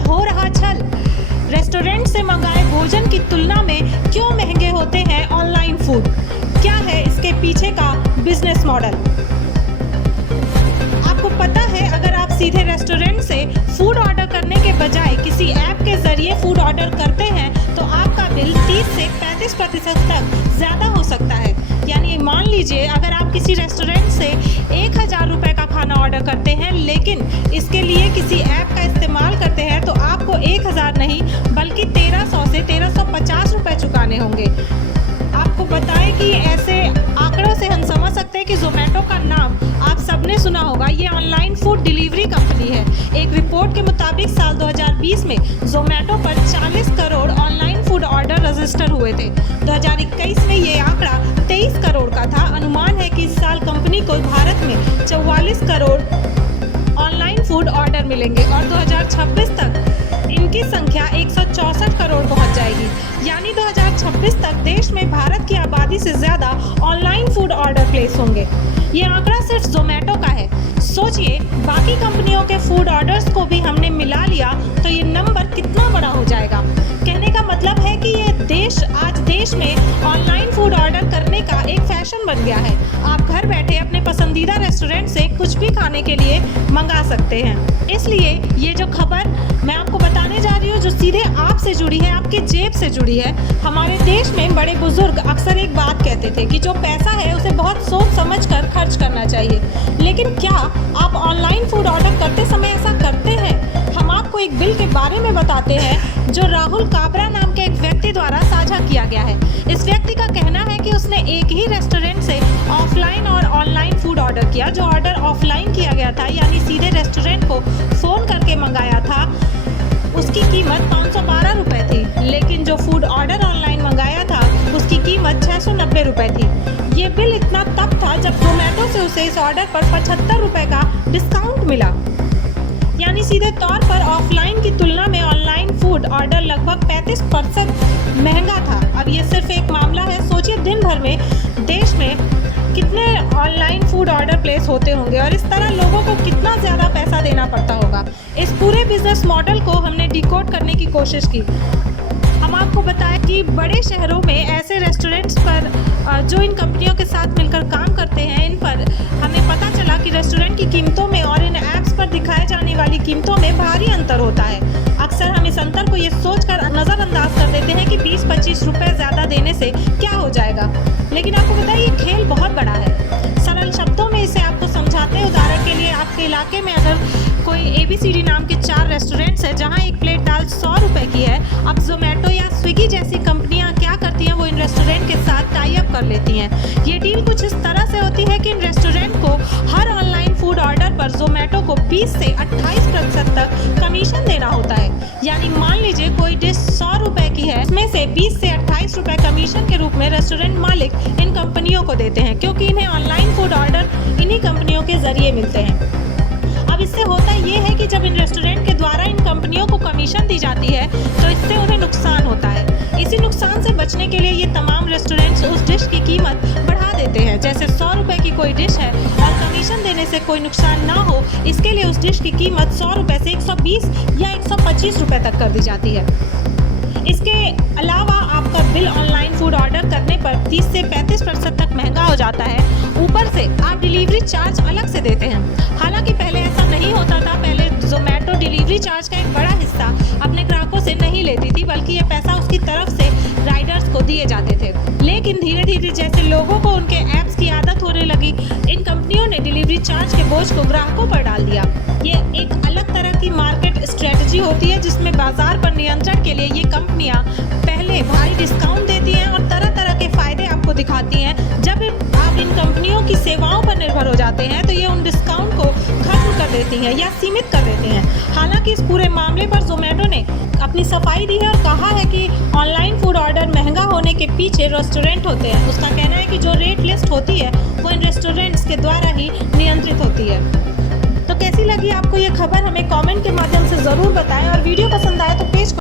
पर हो रहा छल। रेस्टोरेंट से मंगाए भोजन की तुलना में क्यों महंगे होते हैं ऑनलाइन फूड? क्या है इसके पीछे का बिजनेस मॉडल? आपको पता है, अगर आप सीधे रेस्टोरेंट से फूड ऑर्डर करने के बजाय किसी ऐप के जरिए फूड ऑर्डर करते हैं तो आपका बिल 30 से 35% तक ज़्यादा हो सकता है। यानी मान लीजिए, अगर आप किसी रेस्टोरेंट से 1000 रुपये का खाना ऑर्डर करते हैं, लेकिन इसके लिए किसी ऐप का इस्तेमाल करते हैं, तो आपको 1000 नहीं बल्कि 1300 से 1350 रुपये चुकाने होंगे। आपको बताएं कि ऐसे आंकड़ों से हम समझ सकते हैं कि जोमेटो का नाम आप सबने सुना होगा। ये ऑनलाइन फूड डिलीवरी कंपनी है। एक रिपोर्ट के मुताबिक साल 2020 में जोमेटो पर 40 crore online food order register हुए थे। 2021 में ये आंकड़ा 23 करोड़ का था। अनुमान है कि इस साल कंपनी को भारत में 44 करोड़ ऑनलाइन फूड ऑर्डर मिलेंगे और 2026 तक इनकी संख्या 164 करोड़ पहुंच जाएगी। यानी 2026 तक देश में भारत की आबादी से ज़्यादा ऑनलाइन फूड ऑर्डर प्लेस होंगे। ये आंकड़ा सिर्फ जोमेटो का है। सोचिए, बाकी कंपनियों के फूड ऑर्डर्स को भी हमने मिला लिया तो ये नंबर कितना बड़ा हो जाएगा। कहने का मतलब है कि ये आज देश में ऑनलाइन फूड ऑर्डर करने का एक फैशन बन गया है। आप घर बैठे अपने पसंदीदा रेस्टोरेंट से कुछ भी खाने के लिए मंगा सकते हैं। इसलिए ये जो खबर मैं आपको बताने जा रही हूँ, जो सीधे आपसे जुड़ी है, आपके जेब से जुड़ी है। हमारे देश में बड़े बुजुर्ग अक्सर एक बात कहते थे कि जो पैसा है उसे बहुत सोच समझ कर खर्च करना चाहिए। लेकिन क्या आप ऑनलाइन फूड ऑर्डर करते समय ऐसा करते हैं? हम आपको एक बिल के बारे में बताते हैं जो राहुल काबरा नाम के एक व्यक्ति द्वारा साझा किया गया है। इस व्यक्ति का कहना है कि उसने एक ही रेस्टोरेंट से ऑफलाइन और ऑनलाइन फूड ऑर्डर किया। जो ऑर्डर ऑफलाइन किया गया था, यानी सीधे रेस्टोरेंट को फ़ोन करके मंगाया था, उसकी कीमत 512 रुपये थी। लेकिन जो फूड ऑर्डर ऑनलाइन मंगाया था उसकी कीमत 690 रुपये थी। ये बिल इतना तब था जब जोमेटो से उसे इस ऑर्डर पर 75 रुपये का डिस्काउंट मिला। यानी सीधे तौर पर ऑफलाइन की तुलना में ऑनलाइन फूड ऑर्डर लगभग 35% महंगा था। अब ये सिर्फ एक मामला है। सोचिए, दिन भर में देश में कितने ऑनलाइन फूड ऑर्डर प्लेस होते होंगे और इस तरह लोगों को कितना ज़्यादा पैसा देना पड़ता होगा। इस पूरे बिजनेस मॉडल को हमने डिकोड करने की कोशिश की। हम आपको बताएं कि बड़े शहरों में ऐसे रेस्टोरेंट्स पर जो इन कंपनियों के साथ मिलकर काम करते हैं, इन पर हमें पता चला कि रेस्टोरेंट की कीमतों में और इन ऐप्स पर दिखाए जाने वाली कीमतों में भारी अंतर होता है। अक्सर हम इस अंतर को ये सोचकर नज़रअंदाज कर देते हैं कि 20-25 रुपये ज़्यादा देने से क्या हो जाएगा। लेकिन आपको बताइए, ये खेल बहुत बड़ा है। सरल शब्दों में इसे आपको समझाते हैं। उदाहरण के लिए, आपके इलाके में अगर कोई ABCD नाम के 4 रेस्टोरेंट्स हैं जहां एक प्लेट दाल 100 रुपये की है, अब जोमेटो या स्विगी जैसी कंपनियां क्या करती हैं, वो इन रेस्टोरेंट के साथ टाई अप कर लेती हैं। ये डील कुछ इस तरह से होती है कि इन रेस्टोरेंट को हर ऑनलाइन फूड ऑर्डर पर जोमेटो को 20 से 28% तक कमीशन देना होता है। यानी मान लीजिए कोई डिश 100 रुपये की है, इसमें से 20 से 28 रुपये कमीशन के रूप में रेस्टोरेंट मालिक इन कंपनियों को देते हैं, क्योंकि इन्हें ऑनलाइन फूड ऑर्डर इन्हीं कंपनियों के जरिए मिलते हैं। अब इससे होता ये है कि जब इन रेस्टोरेंट के द्वारा इन कंपनियों को कमीशन दी जाती है तो इससे उन्हें नुकसान होता है। इसी नुकसान से बचने के लिए ये तमाम रेस्टोरेंट्स उस डिश की कीमत बढ़ा देते हैं। जैसे 100 रुपये की कोई डिश है और कमीशन देने से कोई नुकसान ना हो, इसके लिए उस डिश की कीमत 100 रुपये से 120 या 125 रुपये तक कर दी जाती है। इसके अलावा आपका बिल ऑनलाइन फूड ऑर्डर करने पर 30 से 35% तक महंगा हो जाता है। ऊपर से आप डिलीवरी चार्ज अलग से देते हैं। हालांकि पहले ऐसा नहीं होता था। पहले जोमेटो डिलीवरी चार्ज का एक बड़ा हिस्सा अपने ग्राहकों से नहीं लेती थी, बल्कि ये पैसा उसकी तरफ से राइडर्स को दिए जाते थे। लेकिन धीरे धीरे जैसे लोगों को उनके ऐप्स की आदत होने लगी, इन कंपनियों ने डिलीवरी चार्ज के बोझ को ग्राहकों पर डाल दिया। ये एक अलग तरह की मार्केट स्ट्रेटजी होती है जिसमें बाजार पर नियंत्रण के लिए ये कंपनियां पहले भारी डिस्काउंट देती हैं और तरह तरह के फायदे आपको दिखाती हैं। जब आप इन कंपनियों की सेवाओं पर निर्भर हो जाते हैं तो ये उन डिस्काउंट को खत्म कर देती हैं या सीमित कर देते हैं। हालांकि इस पूरे मामले पर जोमेटो ने अपनी सफाई दी है और कहा है कि ऑनलाइन फूड ऑर्डर महंगा होने के पीछे रेस्टोरेंट होते हैं। उसका कहना है कि जो रेट लिस्ट होती है वो इन रेस्टोरेंट्स के द्वारा ही नियंत्रित होती है। तो कैसी लगी आपको ये खबर? हमें कमेंट के माध्यम से ज़रूर बताएं और वीडियो पसंद आए तो पेज